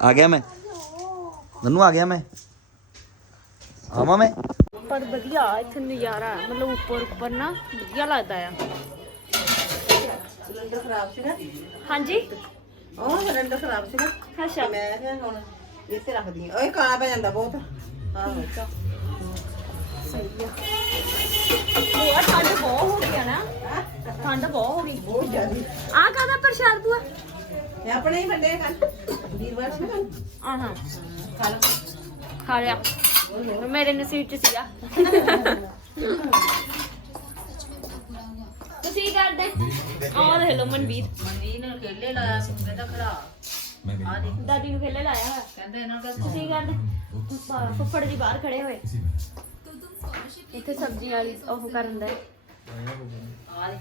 ਆ ਗਿਆ ਮੈਂ। ਮੈਨੂੰ ਆ ਗਿਆ ਮੈਂ। ਆਵਾਂ ਮੈਂ? ਪਰ ਵਧੀਆ ਇੱਥੇ ਨਜ਼ਾਰਾ। ਮਤਲਬ ਉੱਪਰ ਉੱਪਰ ਨਾ ਵਧੀਆ ਲੱਗਦਾ ਆ। ਸਿਲੰਡਰ ਖਰਾਬ ਸੀਗਾ? ਹਾਂਜੀ? ਉਹ ਸਿਲੰਡਰ ਖਰਾਬ ਸੀਗਾ। ਅੱਛਾ। ਮੈਂ ਕਿਹਾ ਹੁਣ ਇੱਥੇ ਰੱਖਦੀ ਓਏ ਕਾਲਾ ਪੈ ਜਾਂਦਾ ਬਹੁਤ। ਆਹੋ ਉਹ ਠੰਡ ਬਹੁਤ ਹੋ ਗਈ ਆ ਨਾ। ਠੰਡ ਬਹੁਤ ਹੋ ਗਈ। ਬਹੁਤ ਜ਼ਿਆਦੀ। ਆ ਕਾਹਦਾ ਪ੍ਰਸ਼ਾਦ ਬੂਆ ਮੈਂ ਆਪਣੇ ਹੀ ਵੱਡੇ ਕੱਲ ਵੀਰਵਾਰ ਸੀ ਨਾ ਆਹਾਂ। ਖਾ ਲਿਆ। ਮੇਰੇ ਨਸੀਬ ਚ ਸੀਗਾ। ਤੁਸੀਂ ਕੀ ਕਰਦੇ? ਆਹ ਦੇਖ ਲਓ ਮਨਵੀਰ। ਮਨਵੀਰ ਨੇ ਕੇਲੇ ਲਾਇਆ ਸੀ ਕਹਿੰਦਾ ਖੜਾ ਆ ਦੇ ਦਾਦੀ ਨੂੰ ਖੇਲੇ ਲਾਇਆ ਹੋਇਆ। ਕਹਿੰਦਾ ਇਹਨਾਂ ਦਾ ਤੁਸੀਂ ਕੀ ਕਰਦੇ? ਫ- ਫੁੱਫੜ ਜੀ ਬਾਹਰ ਖੜੇ ਹੋਏ। ਇੱਥੇ ਸਬਜ਼ੀ ਵਾਲੀ ਉਹ ਕਰਨ ਦਾ। ਆ ਦੇ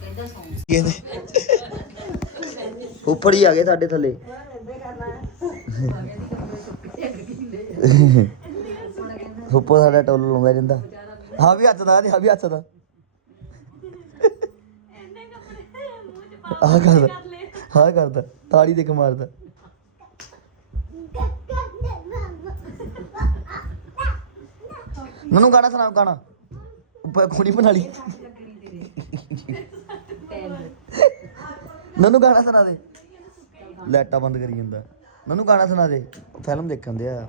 ਕਹਿੰਦਾ ਸੌਂ ਕਹਿੰਦੇ ਉੱਪਰ ਹੀ। ਆ ਗਏ ਸਾਡੇ ਥੱਲੇ ਉੱਪਰ ਸਾਡਾ ਟੋਲ ਲਾਉਂਦਾ ਰਹਿੰਦਾ। ਹਾਂ ਵੀ ਹੱਥ ਦਾ ਹਾਂ ਵੀ ਹੱਥ ਆ ਕਰਦਾ ਹਾਂ ਕਰਦਾ, ਤਾੜੀ ਦੇਖ ਮਾਰਦਾ। ਮੈਨੂੰ ਗਾਣਾ ਸੁਣਾ ਗਾਣਾ। ਉੱਪਰ ਬਣਾ ਲਈ। ਨਨੂੰ ਗਾਣਾ ਸੁਣਾ ਦੇ। ਲਾਈਟਾਂ ਬੰਦ ਕਰੀ ਜਾਂਦਾ। ਮੈਨੂੰ ਗਾਣਾ ਸੁਣਾ ਦੇ। ਫਿਲਮ ਦੇਖਣ ਦੇ ਆ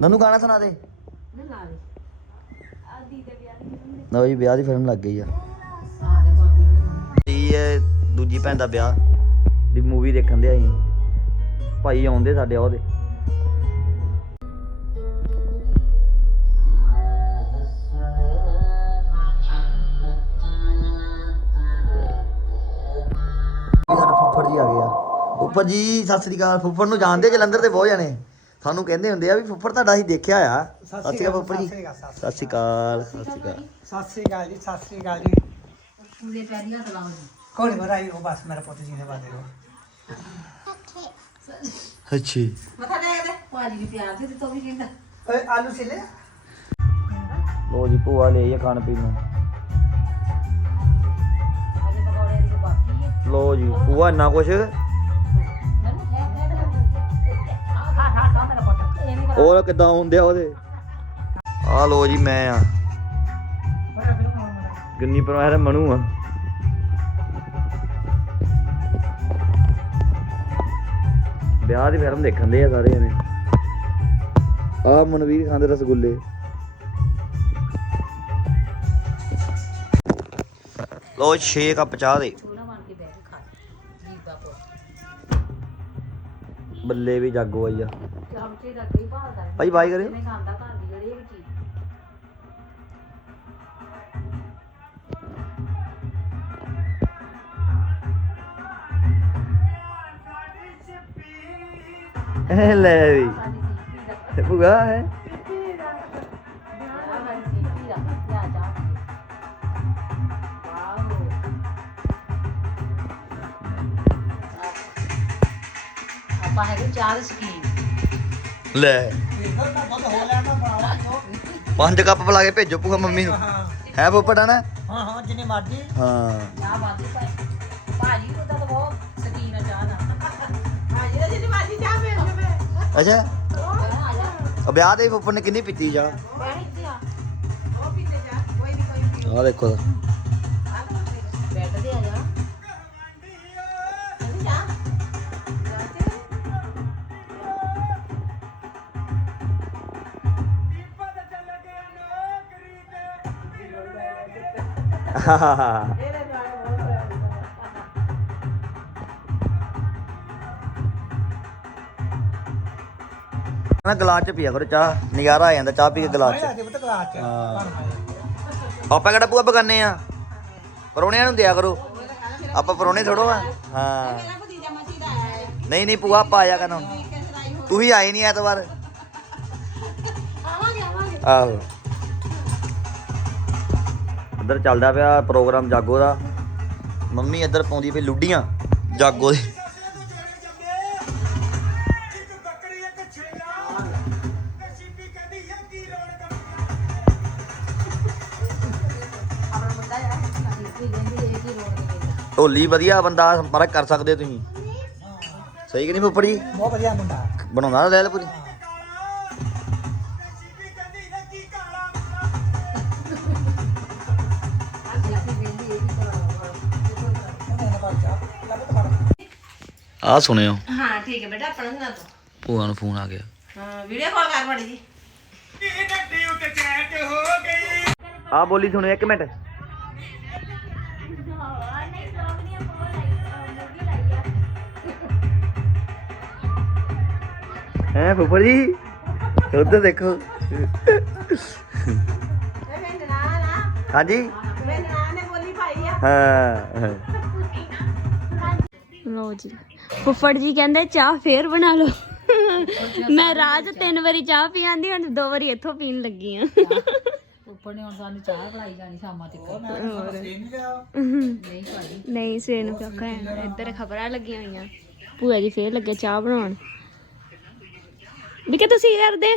ਨਨੂੰ ਗਾਣਾ ਸੁਣਾ ਦੇ। ਨਾ ਲਾ ਦੇ। ਬਈ ਵਿਆਹ ਦੀ ਫਿਲਮ ਲੱਗ ਗਈ ਆ। ਆ ਦੇ ਬਾਬੀ ਨੂੰ ਇਹ ਦੂਜੀ ਭੈਣ ਦਾ ਵਿਆਹ ਦੀ ਮੂਵੀ ਦੇਖਣ ਦੇ ਆਈ ਭਾਈ ਆਉਂਦੇ ਸਾਡੇ ਉਹਦੇ। ਫੁੱਫੜ ਜੀ ਸਤਿ ਸ੍ਰੀ ਅਕਾਲ। ਫੁੱਫੜ ਨੂੰ ਜਾਣਦੇ ਜਲੰਧਰ ਦੇ ਬਹੁਤ ਜਾਣੇ। ਸਾਨੂੰ ਕਹਿੰਦੇ ਹੁੰਦੇ ਆ ਵੀ ਫੁੱਫੜ ਤੁਹਾਡਾ ਅਸੀਂ ਦੇਖਿਆ ਆ। ਸਤਿ ਸ੍ਰੀ ਅਕਾਲ ਫੁੱਫੜ ਜੀ। ਸਤਿ ਸ੍ਰੀ ਅਕਾਲ, ਸਤਿ ਸ੍ਰੀ ਅਕਾਲ। ਸਤਿ ਸ੍ਰੀ ਅਕਾਲ ਜੀ ਸਤਿ ਸ੍ਰੀ ਅਕਾਲ ਜੀ। ਪੂਰੇ ਪੈਰੀਆਂ ਤਲਾਉਂ ਕੋਈ ਨਹੀਂ ਬਰਾਈ ਉਹ ਬਸ ਮੇਰਾ ਪੁੱਤ ਜੀ ਨੇ ਬਾਦੇ ਰੋ। ਅੱਛੀ। ਮਥਾ ਟੇਕ ਦੇ। ਭਾਜੀ ਵੀ ਪਿਆਰ ਦੇ ਤੇ ਤੂੰ ਵੀ ਕਹਿੰਦਾ। ਓਏ ਆਲੂ ਛਿਲੇ? ਲੋ ਜੀ ਭੂਆ ਲਈ ਆ ਖਾਣ ਪੀਣ ਨੂੰ। ਲੋ ਜੀ ਭੂਆ ਇੰਨਾ ਕੁਛ? ਹੋਰ ਕਿਦਾਂ ਹੁੰਦੇ ਆ ਉਹਦੇ? ਆ ਲੋ ਜੀ ਮੈਂ ਆ। ਗੰਨੀ ਪਰਵਾਹ ਮਨੂ ਆ। ਵਿਆਹ ਦੀ ਫਿਲਮ ਦੇਖਣ ਦੇ ਆ ਸਾਰੇ ਜਣੇ। ਆ ਮਨਵੀਰ ਖਾਂਦੇ ਰਸਗੁੱਲੇ। ਲੋ 6 ਕੱਪ ਚਾਹ ਦੇ। ਸੋਨਾ ਬਣ ਕੇ ਬੈਠ ਕੇ ਖਾ ਜੀ ਬਾਪੂ ਬੱਲੇ ਵੀ ਜਾਗੋ ਆਈ ਆ। ਚਮਚੇ ਦਾ ਕਈ ਭਾਲਦਾ ਹੈ ਭਾਈ ਬਾਈ ਕਰਿਓ। ਮੈਂ ਖਾਂਦਾ ਘਰ ਦੀ ਜਿਹੜੀ ਵੀ ਚੀਜ਼। ਇਹ ਲੈ ਵੀ। ਭੂਆ ਹੈ। ਆ ਸਾਡੀ ਸੀਪੀ ਲੈ। ਨਾ ਪੰਜ ਕੱਪ ਪਿਲਾ ਕੇ ਭੇਜੋ ਭੂਆ ਮੰਮੀ ਨੂੰ। ਹਾਂ। ਫੁੱਫੜਾ ਨਾ? ਹਾਂ ਹਾਂ ਜਿੰਨੇ ਮਰਜ਼ੀ। ਹਾਂ। ਚਾਹ ਬਾਦੀ ਭਾਜੀ ਨੂੰ ਤਾਂ ਬਹੁਤ ਸ਼ਕੀਨ ਆ ਚਾਹ ਦਾ ਭਾਜੀ ਦਾ ਜਿੰਨੀ ਮਰਜ਼ੀ ਚਾਹ ਪੀ ਲਵੇ। ਅੱਛਾ। ਆ ਵਿਆਹ ਦੇ ਫੁੱਫੜ ਨੇ ਕਿੰਨੀ ਪੀਤੀ ਜਾ ਬੈਠ ਇੱਥੇ ਆ। ਉਹ ਪੀਤੇ ਜਾ ਕੋਈ ਨਹੀਂ ਕੋਈ ਪੀ ਆ ਦੇਖੋ। ਨਾ ਗਲਾਸ ਚ ਪੀਆ ਕਰੋ ਚਾਹ ਨਜ਼ਾਰਾ ਆ ਜਾਂਦਾ ਚਾਹ ਪੀ ਕੇ ਗਲਾਸ ਚ। ਪੁੱਤ ਗਲਾਸ ਚ। ਹਾਂ। ਆਪਾਂ ਕਿਹੜਾ ਪੂਆ ਬਗਾਨੇ ਆ? ਪਰੋਣਿਆਂ ਨੂੰ ਦਿਆ ਕਰੋ। ਆਪਾਂ ਪਰੋਣੇ ਥੋੜੋ ਆ। ਹਾਂ। ਹੈ ਨਹੀਂ ਨਹੀਂ ਪੂਆ ਆਪਾਂ ਆਇਆ ਕਰਨਾ। ਤੂੰ ਵੀ ਆਈ ਨਹੀਂ ਐਤਵਾਰ। ਆਵਾਂਗੇ ਆਵਾਂਗੇ। ਆਹੋ। ਇੱਧਰ ਚੱਲਦਾ ਪਿਆ ਪ੍ਰੋਗਰਾਮ ਜਾਗੋ ਦਾ। ਮੰਮੀ ਇੱਧਰ ਪਾਉਂਦੀ ਪਈ ਲੁੱਡੀਆਂ ਜਾਗੋ ਦੀ। ਢੋਲੀ ਵਧੀਆ ਬੰਦਾ ਸੰਪਰਕ ਕਰ ਸਕਦੇ ਤੁਸੀਂ। ਸਹੀ ਕਿ ਨਹੀਂ ਫੁੱਫੜ ਜੀ? ਬਹੁਤ ਵਧੀਆ ਮੁੰਡਾ। ਬਣਾਉਂਦਾ ਰੈਲ ਪੂਰੀ? ਆ ਸੁਣਿਓ। ਹਾਂ ਠੀਕ ਹੈ ਬੇਟਾ ਆਪਣਾ ਸੁਣਾ ਤੂੰ ਭੂਆ ਨੂੰ ਫੋਨ ਆ ਗਿਆ। ਹਾਂ ਵੀਡੀਓ ਕਾਲ ਕਰ ਮੜੀ ਜੀ। ਆ ਬੋਲੀ ਸੁਣਿਓ ਇੱਕ ਮਿੰਟ। ਹੈ ਫੁੱਫੜ ਜੀ? ਉਧਰ ਦੇਖੋ। ਮੈਂ ਨਾ ਨਾ ਹਾਂਜੀ? ਮੈਂ ਨਾ ਨੇ ਬੋਲੀ ਭਾਈ ਆ। ਹਾਂ ਲੋ ਜੀ। ਫੁੱਫੜ ਜੀ ਕਹਿੰਦੇ ਚਾਹ ਫੇਰ ਬਣਾ ਲਓ। ਮੈਂ ਰਾਜ ਤਿੰਨ ਵਾਰੀ ਚਾਹ ਪੀ ਆਂਦੀ ਹੁਣ ਦੋ ਵਾਰੀ ਇੱਥੋਂ ਪੀਣ ਲੱਗੀ ਆ। ਉੱਪਰ ਨੇ ਹੁਣ ਸਾਨੂੰ ਚਾਹ ਬਣਾਈ ਜਾਣੀ ਸ਼ਾਮਾਂ ਤੱਕ। ਨਹੀਂ ਨਹੀਂ ਭਾਈ ਨਹੀਂ ਸਵੇਰ ਨੂੰ ਹੈ। ਇੱਧਰ ਖਬਰਾਂ ਲੱਗੀਆਂ ਹੋਈਆਂ। ਭੂਆ ਜੀ ਫੇਰ ਲੱਗੇ ਚਾਹ ਬਣਾਉਣ। ਵੀ ਕਿ ਤੁਸੀਂ ਕਰਦੇ?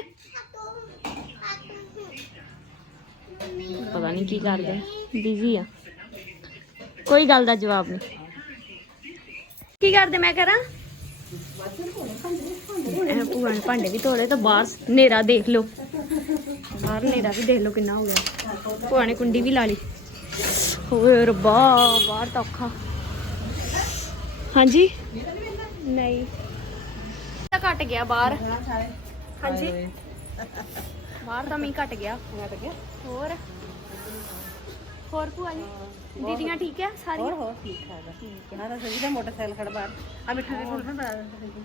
ਪਤਾ ਨਹੀਂ ਕੀ ਕਰਦੇ। ਬਿਜ਼ੀ ਆ। ਕੋਈ ਗੱਲ ਦਾ ਜਵਾਬ ਨਹੀਂ ਕੀ ਕਰਦੇ ਮੈਂ ਕਰਾਂ? ਇਹ ਭੂਆ ਨੇ ਭਾਂਡੇ ਵੀ ਧੋਲੇ ਤਾਂ ਬਾਹਰ ਹਨੇਰਾ ਦੇਖ ਲਓ। ਬਾਹਰ ਹਨੇਰਾ ਵੀ ਦੇਖ ਲਓ ਕਿੰਨਾ ਹੋ ਗਿਆ। ਭੂਆ ਨੇ ਕੁੰਡੀ ਵੀ ਲਾ ਲਈ। ਓਏ ਰੱਬਾ ਬਾਹਰ ਤਾਂ ਔਖਾ। ਹਾਂਜੀ? ਨਹੀਂ। ਤਾਂ ਘਟ ਗਿਆ ਬਾਹਰ। ਹਾਂਜੀ। ਬਾਹਰ ਤਾਂ ਮੀਂਹ ਘਟ ਗਿਆ। ਘਟ ਗਿਆ। ਹੋਰ? ਹੋਰ ਭੂਆ ਜੀ ਦੀਦੀਆਂ ਠੀਕ ਹੈ ਸਾਰੀਆਂ ਹੋਰ ਠੀਕ ਠਾਕ ਆ ਠੀਕ ਹੈ ਨਾ ਸਹੀ ਦਾ ਮੋਟਰਸਾਈਕਲ ਖੜ ਬਾਹਰ ਆ ਮਿੱਠੂ ਦੇ ਫੁੱਲ ਬਣਾ ਦਿੰਦੇ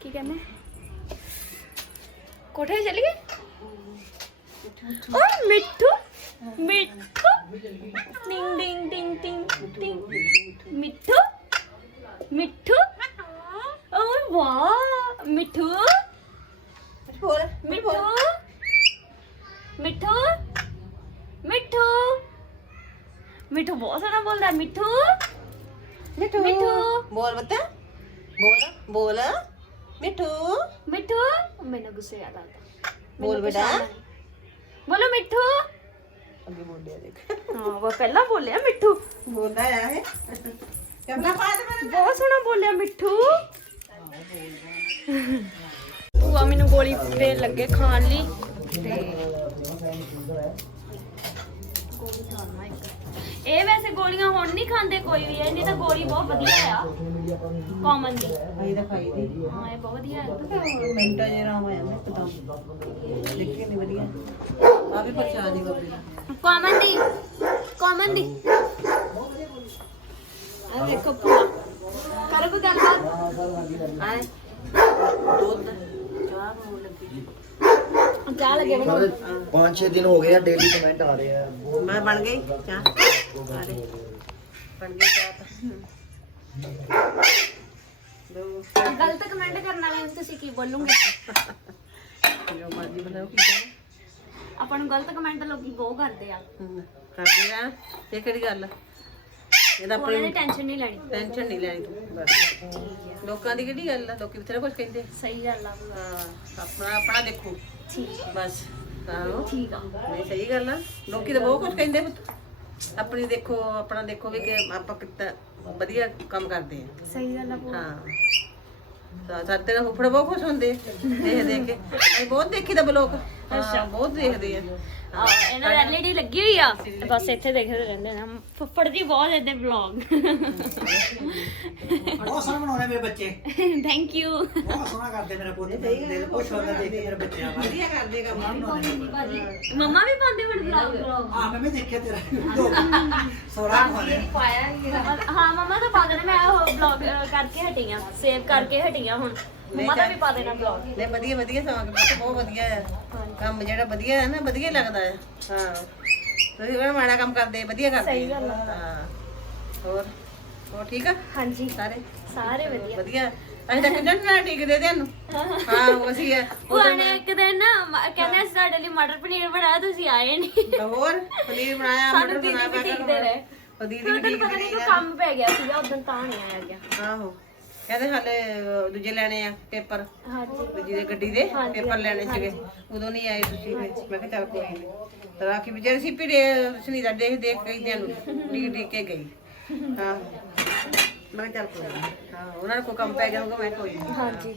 ਕੀ ਕਹਿੰਦੇ ਕੋਠੇ ਤੇ ਚਲੀ ਗਏ ਓ ਮਿੱਠੂ ਮਿੱਠੂ ਟਿੰਗ ਟਿੰਗ ਟਿੰਗ ਟਿੰਗ ਟਿੰਗ ਮਿੱਠੂ ਮਿੱਠੂ ਵਾਹ ਮਿੱਠੂ ਹੋਰ ਮਿੱਠੂ ਮਿੱਠੂ ਮਿੱਠੂ। ਮਿੱਠੂ ਬਹੁਤ ਸੋਹਣਾ ਬੋਲਦਾ ਮਿੱਠੂ। ਮਿੱਠੂ। ਮਿੱਠੂ। ਬੋਲ ਬੱਤਾ ਬੋਲ ਬੋਲ। ਮਿੱਠੂ। ਮਿੱਠੂ। ਮੈਨੂੰ ਗੁੱਸੇ ਆਦਾ ਬੋਲ ਬੇਟਾ। ਬੋਲੋ ਮਿੱਠੂ। ਅੱਗੇ ਬੋਲਿਆ ਦੇਖ। ਹਾਂ ਉਹ ਪਹਿਲਾਂ ਬੋਲਿਆ ਮਿੱਠੂ। ਬੋਲਦਾ ਆ ਹੈ ਕੈਮਰਾ ਪਾ ਦੇ ਮੈਨੂੰ ਬਹੁਤ ਸੋਹਣਾ ਬੋਲਿਆ ਮਿੱਠੂ। ਭੂਆ ਮੈਨੂੰ ਗੋਲੀ ਦੇ ਲੱਗੇ ਖਾਣ ਲਈ। ਤੇ ਗੋਲੀ ਖਾਣਾ ਇੱਕ। ਇਹ ਵੈਸੇ ਗੋਲੀਆਂ ਹੁਣ ਨਹੀਂ ਖਾਂਦੇ ਕੋਈ ਵੀ ਇਹਦੀ ਤਾਂ ਗੋਲੀ ਬਹੁਤ ਵਧੀਆ ਆ। ਕਾਮਨ ਦੀ ਆਈ ਦਾ ਖਾਈ ਦੀ। ਹਾਂ ਇਹ ਬਹੁਤ ਵਧੀਆ ਹੈ ਮਿੰਟਾਂ ਜੇ ਰਾਮ ਆਇਆ ਮੈਂ ਪਤਾ ਦੇਖੀ ਨਹੀਂ ਵਧੀਆ। ਆ ਵੀ ਪਰਚਾ ਦੀ ਬੱਬੀ ਕਾਮਨ ਦੀ। ਕਾਮਨ ਦੀ। ਆ ਦੇਖੋ ਕਰ ਕੋਈ ਗੱਲਬਾਤ। ਆਏ। ਦੁੱਧ ਚਾਹ ਬਣਾਉਣ ਲੱਗੀ। ਚਾਹ ਲੱਗੇ ਮੈਨੂੰ। ਸਾਰੇ 5-6 ਦਿਨ ਹੋ ਗਏ ਆ ਡੇਲੀ ਕਮੈਂਟ ਆ ਰਹੇ ਆ। ਮੈਂ ਬਣ ਗਈ ਚਾਹ। ਆ ਦੇ ਬਣ ਗਈ ਚਾਹ ਤਾਂ। ਦੋ ਗਲਤ ਕਮੈਂਟ ਕਰਨ ਵਾਲਿਆਂ ਨੂੰ ਤੁਸੀਂ ਕੀ ਬੋਲੋਗੇ? ਜੋ ਮਰਜ਼ੀ ਬਣਾਓ ਕੀ ਕਰਨਾ ਆਪਾਂ ਨੂੰ ਗਲਤ ਕਮੈਂਟ ਲੋਕੀ ਬਹੁਤ ਕਰਦੇ ਆ। ਹਮ, ਕਰਦੇ ਆ। ਇਹ ਕਿਹੜੀ ਗੱਲ ਆ? ਇਹਦਾ ਉਹਨਾਂ ਆਪਣੀ ਦੀ ਟੈਨਸ਼ਨ ਨਹੀਂ ਲੈਣੀ। ਟੈਨਸ਼ਨ ਨਹੀਂ ਲੈਣੀ ਤੂੰ ਬਸ। ਲੋਕਾਂ ਦੀ ਕਿਹੜੀ ਗੱਲ ਆ? ਲੋਕੀ ਬਥੇਰਾ ਕੁਝ ਕਹਿੰਦੇ। ਸਹੀ ਗੱਲ ਆ। ਹਾਂ ਆਪਣਾ ਆਪਣਾ ਦੇਖੋ। ਬਸ। ਆਹੋ। ਠੀਕ ਆ। ਨਹੀਂ ਸਹੀ ਗੱਲ ਆ। ਲੋਕੀ ਤਾਂ ਬਹੁਤ ਕੁਝ ਕਹਿੰਦੇ ਪੁੱਤ। ਆਪਣੀ ਦੇਖੋ ਆਪਣਾ ਦੇਖੋ ਵੀ ਕਿ ਆਪਾਂ ਕਿੱਦਾਂ ਵਧੀਆ ਕੰਮ ਕਰਦੇ ਆ। ਸਹੀ ਗੱਲ ਆ ਭੂਆ। ਹਾਂ। ਸਾਡੇ ਨਾਲ ਫੁੱਫੜ ਬਹੁਤ ਖੁਸ਼ ਹੁੰਦੇ ਦੇਖ ਦੇਖ ਕੇ। ਅਸੀਂ ਬਹੁਤ ਦੇਖੀਦਾ ਬਲੋਕ ਹਾਂ ਬਹੁਤ ਦੇਖਦੇ ਆ। ਆ ਇਹਨਾਂ ਦੀ ਐਲਈਡੀ ਲੱਗੀ ਹੋਈ ਆ। ਬਸ ਇੱਥੇ ਦੇਖਦੇ ਰਹਿੰਦੇ ਨੇ। ਫੁੱਫੜ ਜੀ ਬਹੁਤ ਇਹਦੇ ਵਲੌਗ ਬਹੁਤ ਸੋਹਣੇ ਬਣਾਉਣੇ ਮੇਰੇ ਬੱਚੇ। ਥੈਂਕ ਯੂ ਬਹੁਤ ਸੋਹਣਾ ਕਰਦੇ ਮੇਰਾ ਪੁੱਤ ਦਿਲ ਖੁਸ਼ ਹੁੰਦਾ ਦੇਖ ਕੇ ਮੇਰੇ ਬੱਚਿਆਂ ਦਾ ਵਧੀਆ ਕਰਦੇ ਕੰਮ ਮੰਮਾ ਵੀ ਪਾਉਂਦੇ ਹੁਣ ਵਲੌਗ ਆ ਮੈਂ ਵੀ ਦੇਖਿਆ ਤੇਰਾ ਸੋਹਣਾ ਬਣਾਉਣੇ ਹਾਂ ਮੰਮਾ ਤਾਂ ਪਾ ਦੇਣਾ ਮੈਂ ਉਹ ਵਲੌਗ ਕਰਕੇ ਹਟੀ ਆ। ਸੇਵ ਕਰਕੇ ਹਟੀ ਆ ਹੁਣ। ਮੰਮਾ ਦਾ ਵੀ ਪਾ ਦੇਣਾ ਵਲੌਗ ਨਹੀਂ ਵਧੀਆ ਵਧੀਆ ਸਮਾਂ ਕੇ ਬਹੁਤ ਵਧੀਆ ਹੈ ਕੰਮ ਜਿਹੜਾ ਵਧੀਆ ਹੈ ਨਾ ਵਧੀਆ ਹੀ ਲੱਗਦਾ ਹੈ। ਹਾਂ। ਤੁਸੀਂ ਕਿਹੜਾ ਮਾੜਾ ਕੰਮ ਕਰਦੇ ਵਧੀਆ ਕਰਦੇ ਸਹੀ ਗੱਲ ਆ। ਹਾਂ। ਹੋਰ? ਹੋਰ ਠੀਕ ਆ? ਹਾਂਜੀ। ਸਾਰੇ? ਸਾਰੇ ਵਧੀਆ। ਵਧੀਆ। ਅਸੀਂ ਤਾਂ ਕਿੰਨਾ ਨਾ ਟਿਕਦੇ ਤੈਨੂੰ ਹਾਂ ਅਸੀਂ ਆ। ਉਹ ਨੇ ਇੱਕ ਦਿਨ ਨਾ ਮ- ਕਹਿੰਦੇ ਅਸੀਂ ਤੁਹਾਡੇ ਲਈ ਮਟਰ ਪਨੀਰ ਬਣਾਇਆ ਤੁਸੀਂ ਆਏ ਨਹੀਂ ਹੋਰ? ਪਨੀਰ ਬਣਾਇਆ ਸਾਨੂੰ ਮਟਰ ਦੀਦੀ ਬਣਾਇਆ ਵੀ ਕਿਹਾ ਟਿਕਦੇ ਰਹੇ। ਉਹ ਦੀਦੀ ਵੀ ਤੈਨੂੰ ਪਤਾ ਨਹੀਂ ਕੋਈ ਕੰਮ ਪੈ ਗਿਆ ਸੀਗਾ ਉਦੋਂ ਤਾਂ ਨਹੀਂ ਆਇਆ ਗਿਆ। ਆਹੋ। ਕਹਿੰਦੇ ਹਾਲੇ ਦੂਜੇ ਲੈਣੇ ਆ ਪੇਪਰ। ਹਾਂਜੀ। ਦੂਜੀ ਦੇ ਗੱਡੀ ਦੇ ਪੇਪਰ ਲੈਣੇ ਸੀਗੇ। ਉਦੋਂ ਨਹੀਂ ਆਏ ਤੁਸੀਂ। ਮੈਂ ਕਿਹਾ ਚੱਲ ਕੋਈ ਨਹੀਂ। ਰਾਖੀ ਵਿਚਾਰੀ ਸੀ ਪਿੜੇ ਸੁਨੀਤਾ ਦੇਖ ਦੇਖ ਕੇ ਦਿਆਂ ਨੂੰ ਡੀ ਡੀ ਕੇ ਗਈ। ਹਾਂ। ਮੈਂ ਕਿਹਾ ਚੱਲ ਕੋਈ ਨੀ। ਹਾਂ ਉਹਨਾਂ ਨੂੰ ਕੋਈ ਕੰਮ ਪੈ ਜਾਊਗਾ ਮੈਂ ਕੋਈ ਨੀ। ਹਾਂਜੀ।